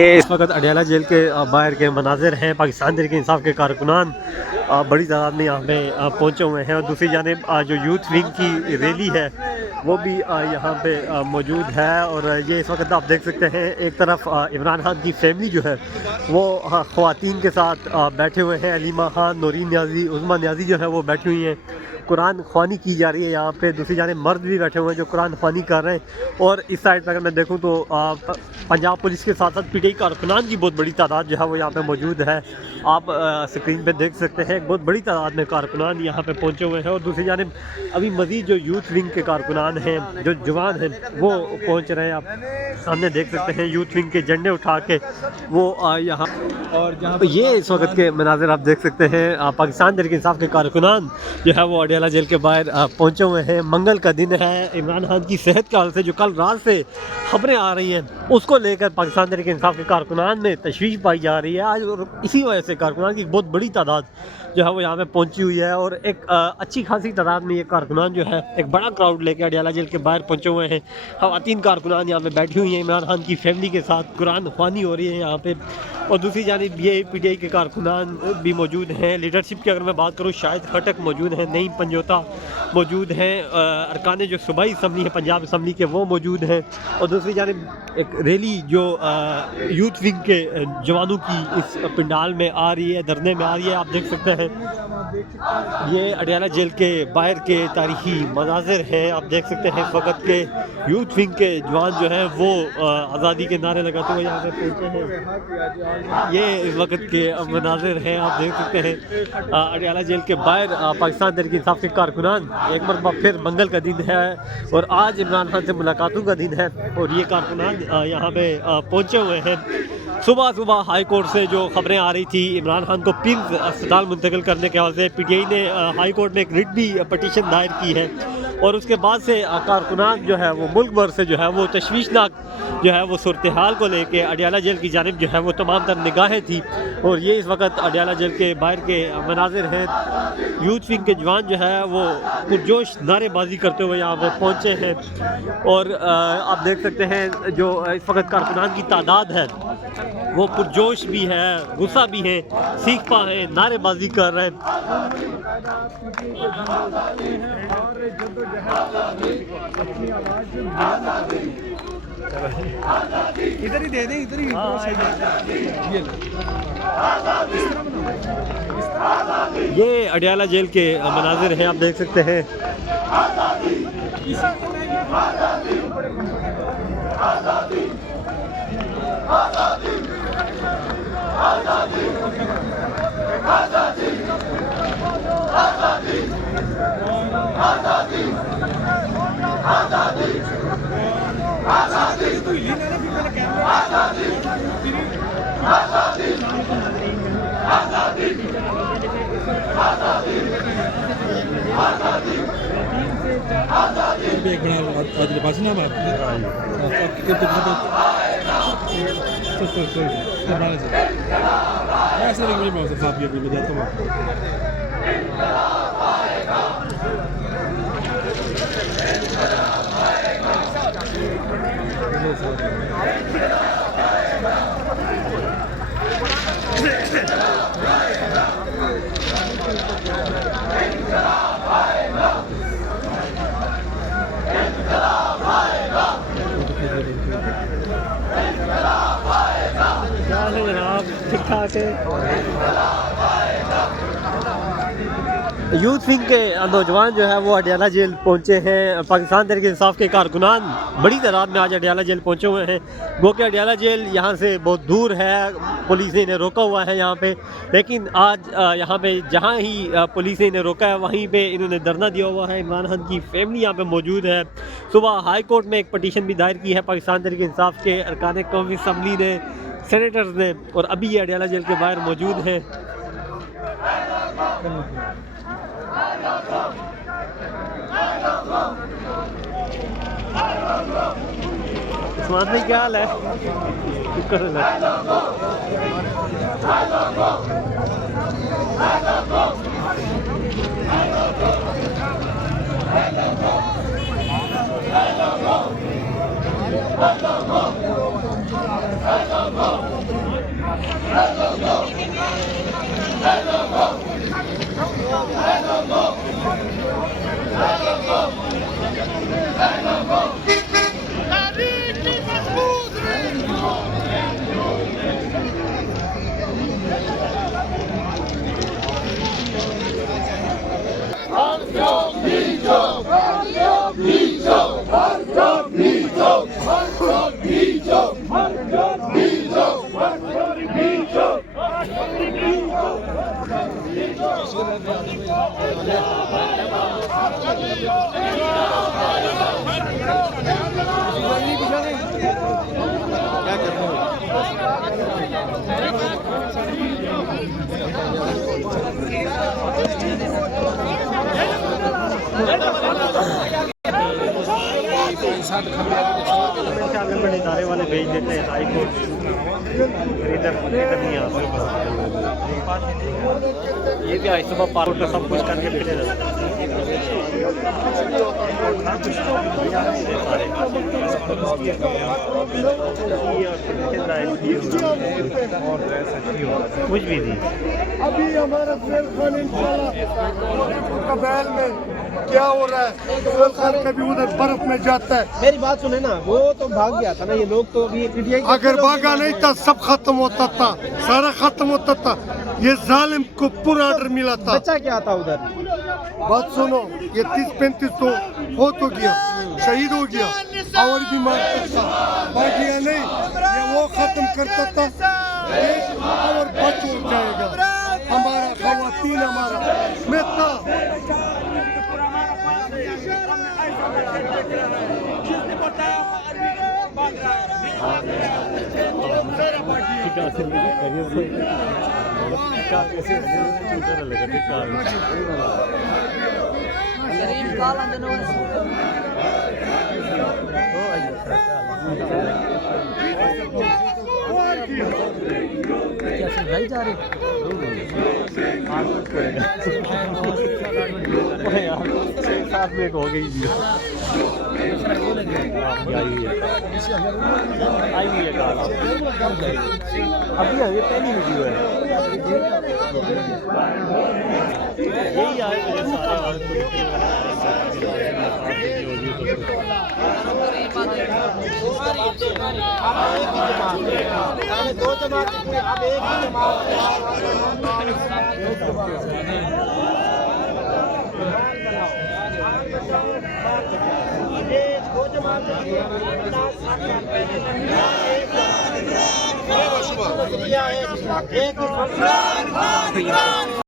ये इस वक्त अडयाला जेल के बाहर के मनाजिर हैं। पाकिस्तान तहरीक इंसाफ के कारकुनान बड़ी तादाद में यहाँ पे पहुँचे हुए हैं और दूसरी जानिब जो यूथ विंग की रैली है वो भी यहाँ पे मौजूद है। और ये इस वक्त आप देख सकते हैं एक तरफ इमरान खान की फैमिली जो है वो ख़वातीन के साथ बैठे हुए हैं। अलीमा खान, नौरीन न्याजी, उज़मा न्याजी जो है वो बैठी हुई हैं। कुरान ख्वानी की जा रही है यहाँ पे। दूसरी जानिब मर्द भी बैठे हुए हैं जो कुरान ख्वानी कर रहे हैं। और इस साइड पर अगर मैं देखूँ तो पंजाब पुलिस के साथ साथ पीटीआई कारकुनान की बहुत बड़ी तादाद जो है वो यहाँ पे मौजूद है। आप स्क्रीन पे देख सकते हैं बहुत बड़ी तादाद में कारकुनान यहाँ पे पहुँचे हुए हैं। और दूसरी जानिब अभी मज़ीद जो यूथ विंग के कारकुनान हैं, जो जवान हैं, वो पहुँच रहे हैं। आप सामने देख सकते हैं यूथ विंग के झंडे उठा के वो यहाँ। और जहाँ पर ये इस वक्त के मनाजिर आप देख सकते हैं पाकिस्तान तहरीक इंसाफ के कारकुनान जो है वो अडयाला जेल के बाहर पहुँचे हुए हैं। मंगल का दिन है। इमरान खान की सेहत के हाल से जो कल रात से खबरें आ रही हैं उसको लेकर पाकिस्तान तहरीक इंसाफ के कारकुनान में तशवीश पाई जा रही है आज। और इसी वजह से कारकुनान की बहुत बड़ी तादाद जो है वो यहाँ पे पहुंची हुई है। और एक अच्छी खासी तादाद में ये कारकुनान जो है एक बड़ा क्राउड लेके अडयाला जेल के बाहर पहुंचे हुए हैं। ख़वातीन कारकुनान यहाँ पे बैठी हुई हैं। इमरान खान की फैमिली के साथ कुरान ख्वानी हो रही है यहाँ पे। और दूसरी जानिब ये पीटीआई के कारकुनान भी मौजूद हैं। लीडरशिप की अगर मैं बात करूँ शाहिद खटक मौजूद हैं, नईम पंजोता मौजूद हैं, अरकान जो सूबाई असम्बली है पंजाब असम्बली के वो मौजूद हैं। और दूसरी जानिब एक रैली जो यूथ विंग के जवानों की इस पंडाल में आ रही है, धरने में आ रही है। आप देख सकते हैं ये अडयाला जेल के बाहर के तारीखी मनाजिर हैं। आप देख सकते हैं इस वक्त के यूथ विंग के जवान जो हैं वो आज़ादी के नारे लगाते हुए यहाँ पे पहुँचे हैं। ये इस वक्त के मनाजिर हैं। आप देख सकते हैं अडयाला जेल के बाहर पाकिस्तान तहरीक इंसाफ के कारकुनान। एक मरतबा फिर मंगल का दिन है और आज इमरान खान से मुलाकातों का दिन है और ये कारकुनान यहाँ पे पहुँचे हुए हैं। सुबह सुबह हाई कोर्ट से जो खबरें आ रही थी इमरान खान को पिंस अस्पताल मुंतकिल करने के हवाले से पीटीआई ने हाई कोर्ट में एक रिट भी पटिशन दायर की है। और उसके बाद से कारकुनान जो है वो मुल्क भर से जो है वो तशवीशनाक जो है वो सूरत हाल को लेके अडयाला जेल की जानिब जो है वो तमाम तर निगाहें थी। और ये इस वक्त अडयाला जेल के बाहर के मनाजिर हैं। यूथ विंग के जवान जो है वो पुरजोश नारेबाजी करते हुए यहाँ पर पहुँचे हैं। और आप देख सकते हैं जो इस वक्त कारकुनान की तादाद है वो पुरजोश भी है, गुस्सा भी है, सीख पा है, नारेबाजी कर रहे हैं। इधर ही दे दें, इधर ही ये अडयाला जेल के मनाजिर हैं। आप देख सकते हैं एक बड़ा पास ना बात आपकी ऐसे नहीं मैं साहब ये बताता हूँ। क्या है जनाब, ठीक ठाक है। यूथ विंग के नौजवान जो है वो अडयाला जेल पहुंचे हैं। पाकिस्तान तहरीक इंसाफ के कारकुनान बड़ी तादाद में आज अडयाला जेल पहुंचे हुए हैं। वो कि अडयाला जेल यहाँ से बहुत दूर है, पुलिस ने इन्हें रोका हुआ है यहाँ पे। लेकिन आज यहाँ पे जहाँ ही पुलिस ने इन्हें रोका है वहीं पे इन्होंने धरना दिया हुआ है। इमरान खान की फैमिली यहाँ पे मौजूद है। सुबह हाई कोर्ट में एक पटिशन भी दायर की है पाकिस्तान तहरीक इंसाफ के अरकान कौमी असम्बली ने, सेनेटर्स ने। और अभी ये अडयाला जेल के बाहर मौजूद है। उस्मान भाई क्या हाल है? शुक्र है। बड़े इदारे वाले भेज देते हैं हाई कोर्ट, इधर इधर नहीं आ सकता। ये भी आज सुबह पार्क का सब कुछ करके फिर कुछ भी नहीं। अभी हमारा सुहेल खान इंशाल्लाह कबैल में क्या हो रहा है, सुहेल खान कभी उधर बर्फ में जाता है। मेरी बात सुने ना, वो तो भाग गया था ना, ये लोग तो अभी पीटीआई अगर भागा नहीं था सब खत्म होता था, सारा खत्म होता था। ये जालिम को पूरा ऑर्डर मिला था। बच्चा क्या था उधर? बात सुनो, ये 30-35 तो हो तो गया, शहीद हो गया और भी मारता था, बाकी नहीं। ये वो खत्म करता था देश और बच हो जाएगा। हमारा खवातीन हमारा में था। साथ में हो गई आई हुई है कार अभी ये पहली वीडियो है। यही आए मेरे सारे दो जमात अब एक ही जमात एक